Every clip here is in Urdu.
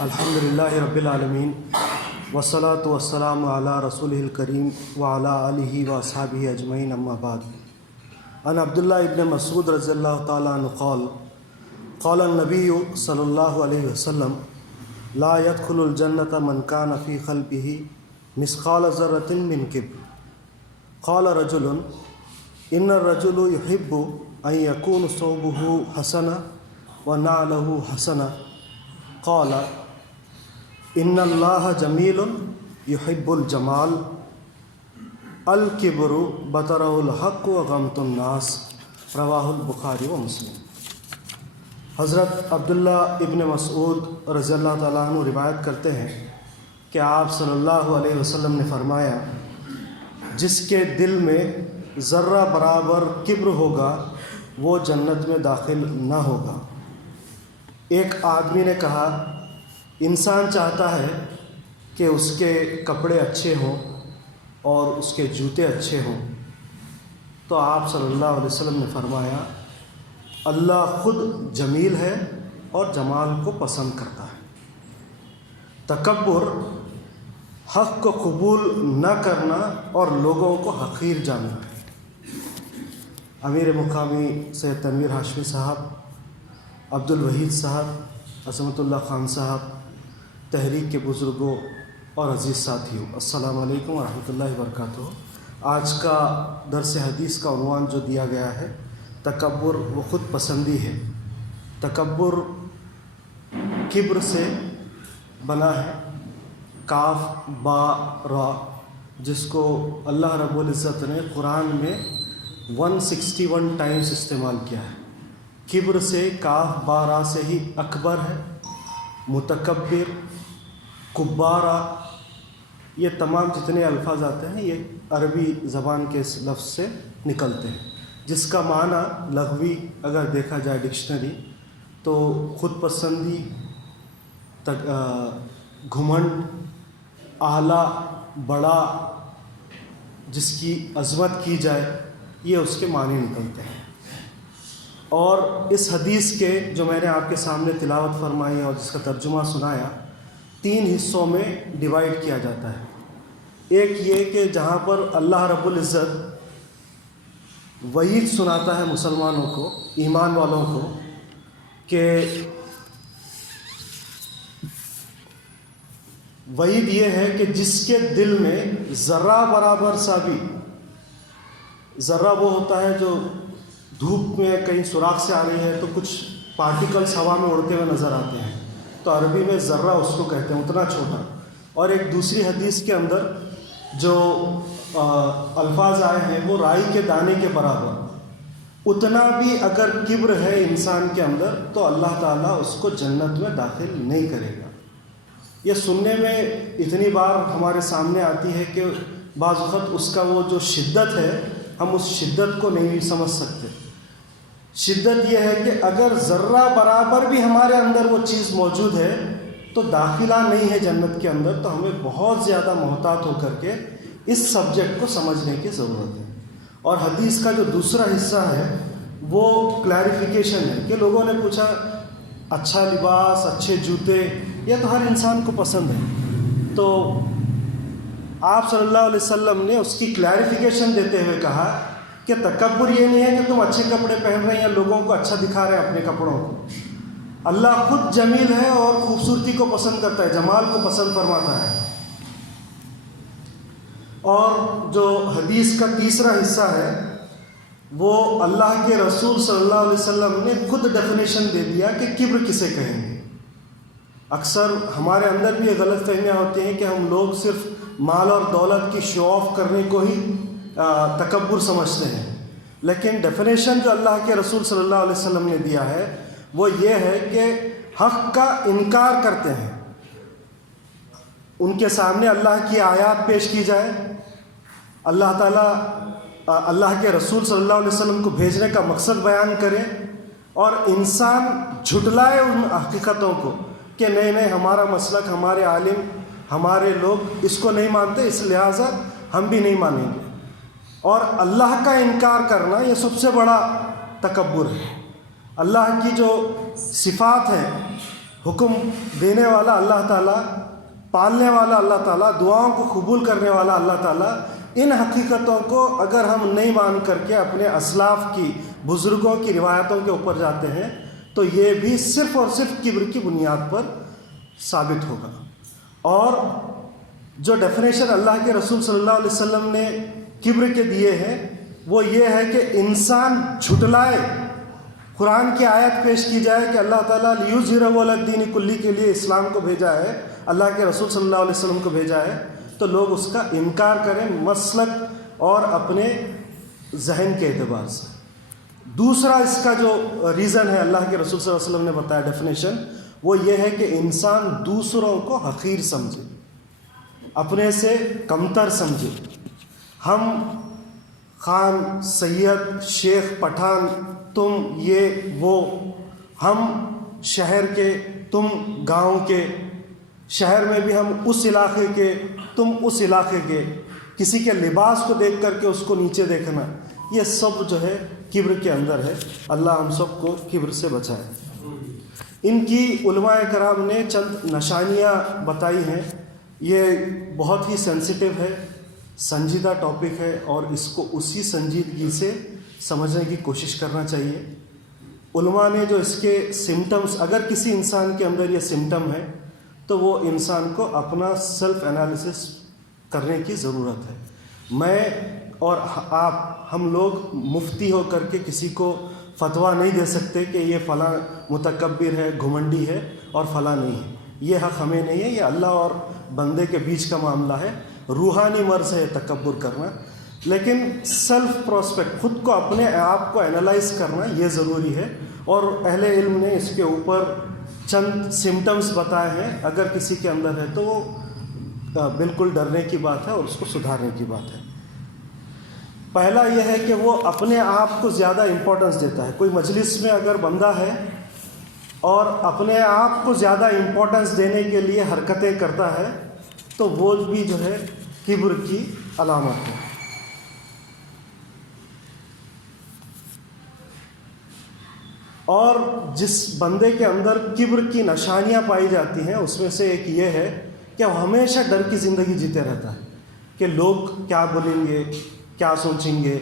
الحمدللہ رب العالمین والصلاة والسلام علی رسولہ الکریم وعلی آلہ واصحابہ اجمعین اما بعد. عن عبداللہ ابن مسعود رضی اللہ تعالیٰ عنہ قال قال النبی صلی اللہ علیہ وسلم لا يدخل الجنة من كان في قلبه مثقال ذرة من كبر. قال رجل ان الرجل يحب ان يكون ثوبه حسنا ونعله حسنا. قال ان اللہ جمیل یحب الجمال الکبر بطر الحق وغمط الناس. رواہ البخاری و مسلم. حضرت عبداللہ ابن مسعود رضی اللہ تعالیٰ عنہ روایت کرتے ہیں کہ آپ صلی اللہ علیہ وسلم نے فرمایا جس کے دل میں ذرہ برابر کبر ہوگا وہ جنت میں داخل نہ ہوگا. ایک آدمی نے کہا انسان چاہتا ہے کہ اس کے کپڑے اچھے ہوں اور اس کے جوتے اچھے ہوں. تو آپ صلی اللہ علیہ وسلم نے فرمایا اللہ خود جمیل ہے اور جمال کو پسند کرتا ہے. تکبر حق کو قبول نہ کرنا اور لوگوں کو حقیر جاننا ہے. امیر مقامی سید تنویر ہاشمی صاحب، عبد الوحید صاحب، عصمت اللہ خان صاحب، تحریک کے بزرگوں اور عزیز ساتھیوں، السلام علیکم ورحمۃ اللہ وبرکاتہ. آج کا درس حدیث کا عنوان جو دیا گیا ہے تکبر و خود پسندی ہے. تکبر کبر سے بنا ہے، کاف با را، جس کو اللہ رب العزت نے قرآن میں 161 ٹائمز استعمال کیا ہے. کبر سے کاف با را سے ہی اکبر ہے، متکبر، کبارہ، یہ تمام جتنے الفاظ آتے ہیں یہ عربی زبان کے اس لفظ سے نکلتے ہیں، جس کا معنی لغوی اگر دیکھا جائے ڈکشنری تو خود پسندی، گھمنڈ، اعلیٰ، بڑا، جس کی عظمت کی جائے، یہ اس کے معنی نکلتے ہیں. اور اس حدیث کے جو میں نے آپ کے سامنے تلاوت فرمائی اور جس کا ترجمہ سنایا 3 حصوں میں ڈیوائیڈ کیا جاتا ہے. ایک یہ کہ جہاں پر اللہ رب العزت وعید سناتا ہے مسلمانوں کو، ایمان والوں کو، کہ وعید یہ ہے کہ جس کے دل میں ذرہ برابر سا بھی، ذرہ وہ ہوتا ہے جو دھوپ میں کہیں سوراخ سے آ رہی ہے تو کچھ پارٹیکلس ہوا میں اڑتے ہوئے نظر آتے ہیں، تو عربی میں ذرہ اس کو کہتے ہیں، اتنا چھوٹا. اور ایک دوسری حدیث کے اندر جو الفاظ آئے ہیں وہ رائی کے دانے کے برابر، اتنا بھی اگر کبر ہے انسان کے اندر تو اللہ تعالیٰ اس کو جنت میں داخل نہیں کرے گا. یہ سننے میں اتنی بار ہمارے سامنے آتی ہے کہ بعض وقت اس کا وہ جو شدت ہے ہم اس شدت کو نہیں سمجھ سکتے. شدت یہ ہے کہ اگر ذرہ برابر بھی ہمارے اندر وہ چیز موجود ہے تو داخلہ نہیں ہے جنت کے اندر، تو ہمیں بہت زیادہ محتاط ہو کر کے اس سبجیکٹ کو سمجھنے کی ضرورت ہے. اور حدیث کا جو دوسرا حصہ ہے وہ کلیریفیکیشن ہے کہ لوگوں نے پوچھا اچھا لباس، اچھے جوتے، یہ تو ہر انسان کو پسند ہے. تو آپ صلی اللہ علیہ وسلم نے اس کی کلیریفیکیشن دیتے ہوئے کہا کہ تکبر یہ نہیں ہے کہ تم اچھے کپڑے پہن رہے ہیں یا لوگوں کو اچھا دکھا رہے ہیں اپنے کپڑوں کو. اللہ خود جمیل ہے اور خوبصورتی کو پسند کرتا ہے، جمال کو پسند فرماتا ہے. اور جو حدیث کا تیسرا حصہ ہے وہ اللہ کے رسول صلی اللہ علیہ وسلم نے خود ڈیفینیشن دے دیا کہ کبر کسے کہیں گے. اکثر ہمارے اندر بھی یہ غلط فہمیاں ہوتی ہیں کہ ہم لوگ صرف مال اور دولت کی شو آف کرنے کو ہی تکبر سمجھتے ہیں، لیکن ڈیفینیشن جو اللہ کے رسول صلی اللہ علیہ وسلم نے دیا ہے وہ یہ ہے کہ حق کا انکار کرتے ہیں. ان کے سامنے اللہ کی آیات پیش کی جائے، اللہ تعالیٰ اللہ کے رسول صلی اللہ علیہ وسلم کو بھیجنے کا مقصد بیان کرے اور انسان جھٹلائے ان حقیقتوں کو کہ نہیں ہمارا مسلک، ہمارے عالم، ہمارے لوگ اس کو نہیں مانتے، اس لہٰذا ہم بھی نہیں مانیں گے. اور اللہ کا انکار کرنا یہ سب سے بڑا تکبر ہے. اللہ کی جو صفات ہیں حکم دینے والا اللہ تعالیٰ، پالنے والا اللہ تعالیٰ، دعاؤں کو قبول کرنے والا اللہ تعالیٰ، ان حقیقتوں کو اگر ہم نہیں مان کر کے اپنے اسلاف کی، بزرگوں کی روایتوں کے اوپر جاتے ہیں تو یہ بھی صرف اور صرف کبر کی بنیاد پر ثابت ہوگا۔ اور جو ڈیفینیشن اللہ کے رسول صلی اللہ علیہ وسلم نے کبر کے دیے ہیں وہ یہ ہے کہ انسان جھٹلائے، قرآن کی آیت پیش کی جائے کہ اللہ تعالیٰ لیظہرہ علی الدین کلی کے لیے اسلام کو بھیجا ہے، اللہ کے رسول صلی اللہ علیہ وسلم کو بھیجا ہے، تو لوگ اس کا انکار کریں مسلک اور اپنے ذہن کے اعتبار سے۔ دوسرا اس کا جو ریزن ہے اللہ کے رسول صلی اللہ علیہ وسلم نے بتایا ڈیفینیشن، وہ یہ ہے کہ انسان دوسروں کو حقیر سمجھے، اپنے سے کمتر سمجھے۔ ہم خان، سید، شیخ، پٹھان، تم یہ وہ، ہم شہر کے، تم گاؤں کے، شہر میں بھی ہم اس علاقے کے، تم اس علاقے کے، کسی کے لباس کو دیکھ کر کے اس کو نیچے دیکھنا، یہ سب جو ہے کبر کے اندر ہے۔ اللہ ہم سب کو کبر سے بچائے۔ ان کی علماء کرام نے چند نشانیاں بتائی ہیں۔ یہ بہت ہی سینسیٹیو ہے، سنجیدہ ٹاپک ہے، اور اس کو اسی سنجیدگی سے سمجھنے کی کوشش کرنا چاہیے۔ علماء نے جو اس کے سمٹمز، اگر کسی انسان کے اندر یہ سمٹم ہے تو وہ انسان کو اپنا سیلف انالیسس کرنے کی ضرورت ہے۔ میں اور آپ، ہم لوگ مفتی ہو کر کے کسی کو فتویٰ نہیں دے سکتے کہ یہ فلاں متکبر ہے، گھمنڈی ہے اور فلاں نہیں ہے۔ یہ حق ہمیں نہیں ہے، یہ اللہ اور بندے کے بیچ کا معاملہ ہے۔ روحانی مرض ہے تکبر کرنا، لیکن سیلف پروسپیکٹ، خود کو، اپنے آپ کو انالائز کرنا یہ ضروری ہے۔ اور اہل علم نے اس کے اوپر چند سمٹمز بتائے ہیں، اگر کسی کے اندر ہے تو وہ بالکل ڈرنے کی بات ہے اور اس کو سدھارنے کی بات ہے۔ پہلا یہ ہے کہ وہ اپنے آپ کو زیادہ امپورٹنس دیتا ہے۔ کوئی مجلس میں اگر بندہ ہے اور اپنے آپ کو زیادہ امپورٹنس دینے کے لیے حرکتیں کرتا ہے تو وہ بھی جو ہے کبر کی علامت ہے۔ اور جس بندے کے اندر کبر کی نشانیاں پائی جاتی ہیں اس میں سے ایک یہ ہے کہ وہ ہمیشہ ڈر کی زندگی جیتے رہتا ہے کہ لوگ کیا بولیں گے، کیا سوچیں گے۔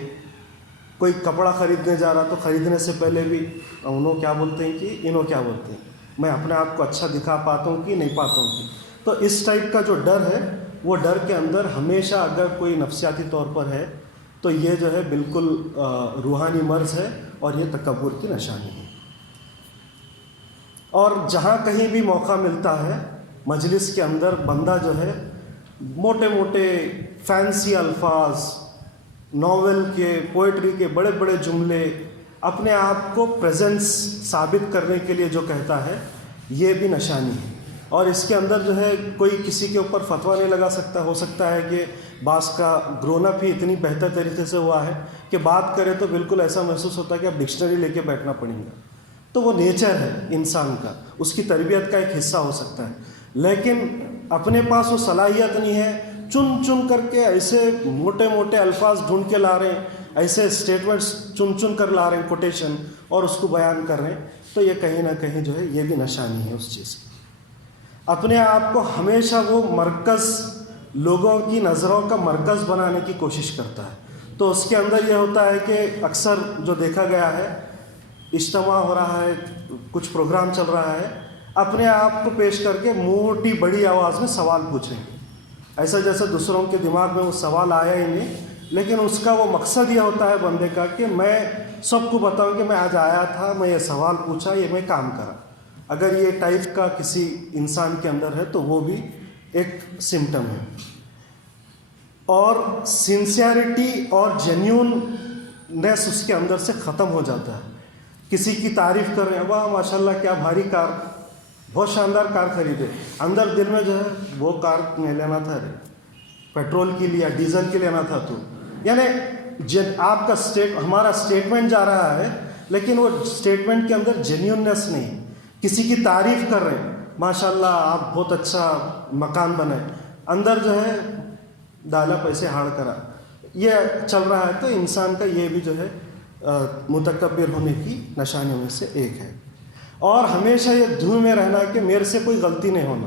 کوئی کپڑا خریدنے جا رہا تو خریدنے سے پہلے بھی انہوں کیا بولتے ہیں کہ انہوں کیا بولتے ہیں، میں اپنے آپ کو اچھا دکھا پاتا ہوں کہ نہیں پاتا ہوں کہ۔ تو اس ٹائپ کا جو ڈر ہے، وہ ڈر کے اندر ہمیشہ اگر کوئی نفسیاتی طور پر ہے تو یہ جو ہے بالکل روحانی مرض ہے اور یہ تکبر کی نشانی ہے۔ اور جہاں کہیں بھی موقع ملتا ہے مجلس کے اندر بندہ جو ہے موٹے موٹے فینسی الفاظ، ناول کے، پوئٹری کے بڑے بڑے جملے، اپنے آپ کو پریزنس ثابت کرنے کے لیے جو کہتا ہے، یہ بھی نشانی ہے۔ اور اس کے اندر جو ہے کوئی کسی کے اوپر فتویٰ نہیں لگا سکتا۔ ہو سکتا ہے کہ بعض کا گرون اپ ہی اتنی بہتر طریقے سے ہوا ہے کہ بات کرے تو بالکل ایسا محسوس ہوتا ہے کہ اب ڈکشنری لے کے بیٹھنا پڑیں گا۔ تو وہ نیچر ہے انسان کا، اس کی تربیت کا ایک حصہ ہو سکتا ہے، لیکن اپنے پاس وہ صلاحیت نہیں ہے۔ چن چن کر کے ایسے موٹے موٹے الفاظ ڈھونڈ کے لا رہے ہیں، ایسے اسٹیٹمنٹس چن چن کر لا رہے ہیں کوٹیشن، اور اس کو بیان کر رہے ہیں، تو یہ کہیں نہ کہیں جو ہے یہ بھی نشانی ہے اس چیز کی۔ اپنے آپ کو ہمیشہ وہ مرکز، لوگوں کی نظروں کا مرکز بنانے کی کوشش کرتا ہے۔ تو اس کے اندر یہ ہوتا ہے کہ اکثر جو دیکھا گیا ہے، اجتماع ہو رہا ہے، کچھ پروگرام چل رہا ہے، اپنے آپ کو پیش کر کے موٹی بڑی آواز میں سوال پوچھیں گے، ایسا جیسے دوسروں کے دماغ میں وہ سوال آیا ہی نہیں، لیکن اس کا وہ مقصد یہ ہوتا ہے بندے کا کہ میں سب کو بتاؤں کہ میں آج آیا تھا، میں یہ سوال پوچھا، یہ میں کام کرا۔ اگر یہ ٹائپ کا کسی انسان کے اندر ہے تو وہ بھی ایک سمٹم ہے۔ اور سنسیئرٹی اور جینیوننیس اس کے اندر سے ختم ہو جاتا ہے۔ کسی کی تعریف کر رہے ہیں، واہ ماشاء اللہ کیا بھاری کار، بہت شاندار کار خریدے، اندر دل میں جو ہے وہ کار میں لینا تھا، پیٹرول کی لیا، ڈیزل کی لینا تھا تو، یعنی آپ کا ہمارا اسٹیٹمنٹ جا رہا ہے لیکن وہ اسٹیٹمنٹ کے اندر جینیوننیس نہیں۔ کسی کی تعریف کر رہے ہیں، ماشاء اللہ آپ بہت اچھا مکان بنائے، اندر جو ہے ڈالا پیسے ہاڑ کرا، یہ چل رہا ہے۔ تو انسان کا یہ بھی جو ہے متکبر ہونے کی نشانیوں میں سے ایک ہے۔ اور ہمیشہ یہ دھن میں رہنا کہ میرے سے کوئی غلطی نہیں ہونا،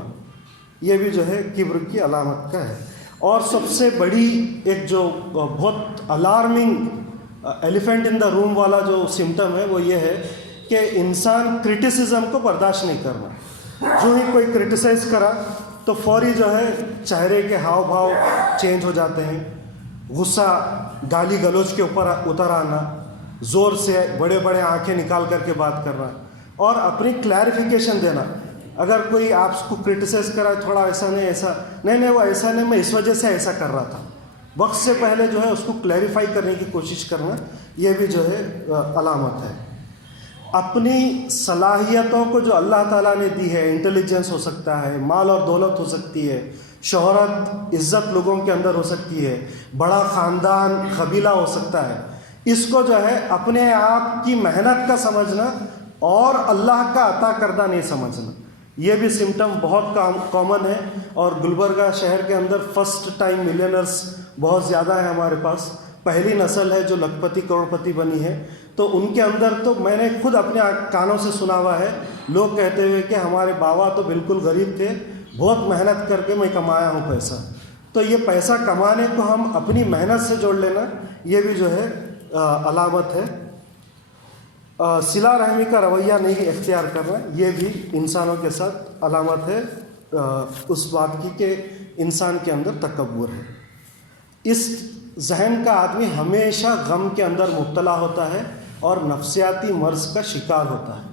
یہ بھی جو ہے کبر کی علامت کا ہے۔ اور سب سے بڑی ایک جو بہت الارمنگ ایلیفینٹ ان دا روم والا جو سمٹم ہے وہ یہ ہے کہ انسان کرٹیسزم کو برداشت نہیں کرنا۔ جو ہی کوئی کرٹیسائز کرا تو فوری جو ہے چہرے کے ہاؤ بھاؤ چینج ہو جاتے ہیں، غصہ، گالی گلوچ کے اوپر اتر آنا، زور سے بڑے بڑے آنکھیں نکال کر کے بات کرنا، اور اپنی کلیریفیکیشن دینا۔ اگر کوئی آپ کو کرٹیسائز کرا تھوڑا ایسا نہیں ایسا نہیں وہ ایسا نہیں، میں اس وجہ سے ایسا کر رہا تھا، وقت سے پہلے جو ہے اس کو کلیریفائی کرنے کی کوشش کرنا، یہ بھی جو ہے علامت ہے۔ اپنی صلاحیتوں کو جو اللہ تعالیٰ نے دی ہے، انٹیلیجنس ہو سکتا ہے، مال اور دولت ہو سکتی ہے، شہرت عزت لوگوں کے اندر ہو سکتی ہے، بڑا خاندان قبیلہ ہو سکتا ہے، اس کو جو ہے اپنے آپ کی محنت کا سمجھنا اور اللہ کا عطا کردہ نہیں سمجھنا، یہ بھی سمٹم بہت کامن ہے۔ اور گلبرگہ شہر کے اندر فرسٹ ٹائم ملینرز بہت زیادہ ہیں ہمارے پاس، پہلی نسل ہے جو لکھ پتی کروڑ پتی بنی ہے، تو ان کے اندر تو میں نے خود اپنے کانوں سے سنا ہوا ہے لوگ کہتے ہوئے کہ ہمارے بابا تو بالکل غریب تھے، بہت محنت کر کے میں کمایا ہوں پیسہ۔ تو یہ پیسہ کمانے کو ہم اپنی محنت سے جوڑ لینا، یہ بھی جو ہے علامت ہے۔ صلہ رحمی کا رویہ نہیں اختیار کرنا، یہ بھی انسانوں کے ساتھ علامت ہے اس بات کی کہ انسان کے اندر تکبر ہے۔ اس ذہن کا آدمی ہمیشہ غم کے اندر مبتلا ہوتا ہے اور نفسیاتی مرض کا شکار ہوتا ہے۔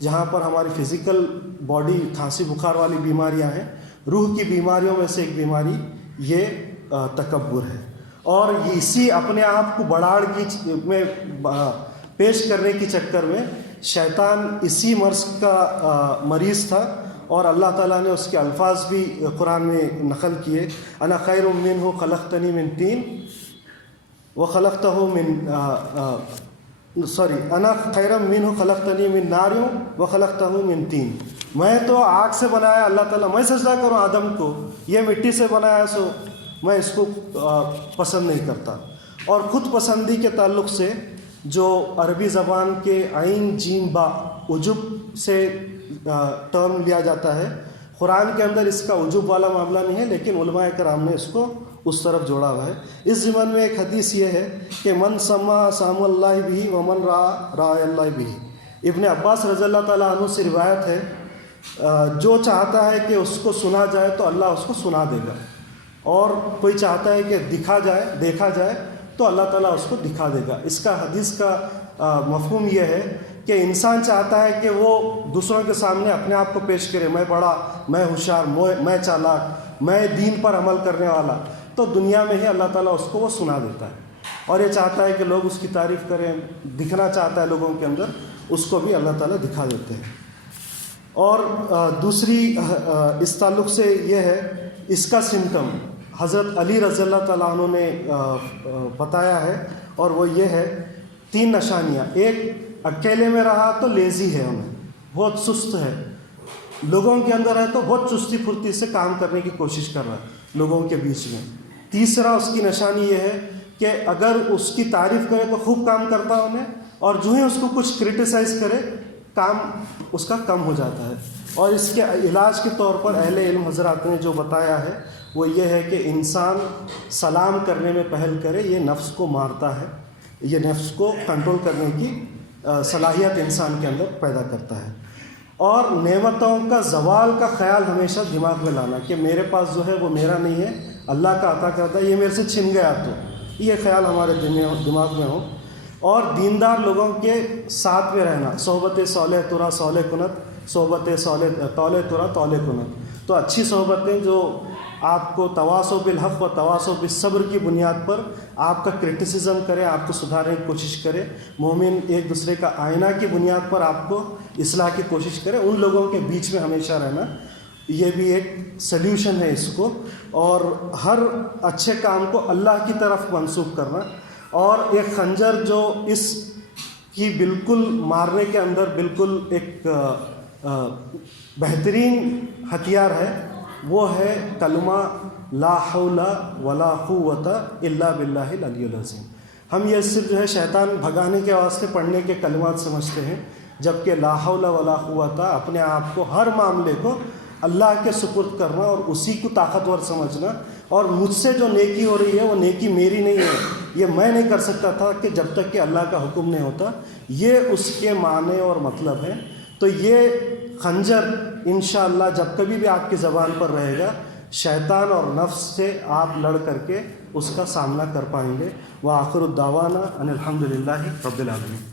جہاں پر ہماری فزیکل باڈی کھانسی بخار والی بیماریاں ہیں، روح کی بیماریوں میں سے ایک بیماری یہ تکبر ہے، اور اسی اپنے آپ کو بڑاڑ کی میں پیش کرنے کی چکر میں شیطان اسی مرض کا مریض تھا، اور اللہ تعالیٰ نے اس کے الفاظ بھی قرآن میں نقل کیے، انا خیر منہ خلقتنی من طین وخلقتہ انا خیر منہ خلقتنی من نار وخلقتہ من طین، میں تو آگ سے بنایا اللہ تعالیٰ، میں سجدہ کروں آدم کو، یہ مٹی سے بنایا، سو میں اس کو پسند نہیں کرتا۔ اور خود پسندی کے تعلق سے جو عربی زبان کے عین جیم با عجب سے ٹرم لیا جاتا ہے، قرآن کے اندر اس کا عجب والا معاملہ نہیں ہے، لیکن علماء کرام نے اس کو اس طرف جوڑا ہوا ہے۔ اس ضمن میں ایک حدیث یہ ہے کہ من سما سام اللہ بھی ومن را اللہ بھی، ابن عباس رضی اللہ تعالیٰ عنہ سے روایت ہے، جو چاہتا ہے کہ اس کو سنا جائے تو اللہ اس کو سنا دے گا، اور کوئی چاہتا ہے کہ دیکھا جائے تو اللہ تعالیٰ اس کو دکھا دے گا۔ اس کا حدیث کا مفہوم یہ ہے کہ انسان چاہتا ہے کہ وہ دوسروں کے سامنے اپنے آپ کو پیش کرے، میں بڑا، میں ہوشیار، میں چالاک، میں دین پر عمل کرنے والا، تو دنیا میں ہی اللہ تعالیٰ اس کو وہ سنا دیتا ہے، اور یہ چاہتا ہے کہ لوگ اس کی تعریف کریں، دکھنا چاہتا ہے لوگوں کے اندر، اس کو بھی اللہ تعالیٰ دکھا دیتے ہیں۔ اور دوسری اس تعلق سے یہ ہے، اس کا سمٹم حضرت علی رضی اللہ تعالیٰ عنہ نے بتایا ہے، اور وہ یہ ہے 3 نشانیاں۔ ایک، اکیلے میں رہا تو لیزی ہے، انہیں بہت سست ہے، لوگوں کے اندر ہے تو بہت چستی پھرتی سے کام کرنے کی کوشش کر رہا ہے لوگوں کے بیچ میں۔ تیسرا اس کی نشانی یہ ہے کہ اگر اس کی تعریف کرے تو خوب کام کرتا ہے انہیں، اور جو ہی اس کو کچھ کرٹیسائز کرے کام اس کا کم ہو جاتا ہے۔ اور اس کے علاج کے طور پر اہل علم حضرات نے جو بتایا ہے وہ یہ ہے کہ انسان سلام کرنے میں پہل کرے، یہ نفس کو مارتا ہے، یہ نفس کو کنٹرول کرنے کی صلاحیت انسان کے اندر پیدا کرتا ہے۔ اور نعمتوں کا زوال کا خیال ہمیشہ دماغ میں لانا کہ میرے پاس جو ہے وہ میرا نہیں ہے، اللہ کا عطا کرتا ہے، یہ میرے سے چھن گیا، تو یہ خیال ہمارے دماغ میں ہو۔ اور دیندار لوگوں کے ساتھ میں رہنا، صحبت صالح ترا صالح کنت، صحبت صالح طول ترا طول کنت، تو اچھی صحبتیں جو آپ کو تواصو بالحق و تواصو بالصبر کی بنیاد پر آپ کا کرٹیسزم کرے، آپ کو سدھارنے کی کوشش کرے، مومن ایک دوسرے کا آئینہ کی بنیاد پر آپ کو اصلاح کی کوشش کرے، ان لوگوں کے بیچ میں ہمیشہ رہنا، یہ بھی ایک سلیوشن ہے اس کو۔ اور ہر اچھے کام کو اللہ کی طرف منسوب کرنا، اور ایک خنجر جو اس کی بالکل مارنے کے اندر بالکل ایک بہترین ہتھیار ہے، وہ ہے کلمہ لا حول ولا قوت الا باللہ العلی العظیم۔ ہم یہ صرف جو ہے شیطان بھگانے کے واسطے پڑھنے کے کلمات سمجھتے ہیں، جبکہ لا حول ولا قوت، اپنے آپ کو ہر معاملے کو اللہ کے سپرد کرنا اور اسی کو طاقتور سمجھنا، اور مجھ سے جو نیکی ہو رہی ہے وہ نیکی میری نہیں ہے، یہ میں نہیں کر سکتا تھا کہ جب تک کہ اللہ کا حکم نہیں ہوتا، یہ اس کے معنی اور مطلب ہے۔ تو یہ خنجر انشاءاللہ جب کبھی بھی آپ کی زبان پر رہے گا، شیطان اور نفس سے آپ لڑ کر کے اس کا سامنا کر پائیں گے۔ وآخر الدعوانا ان الحمد للہ رب العالمین۔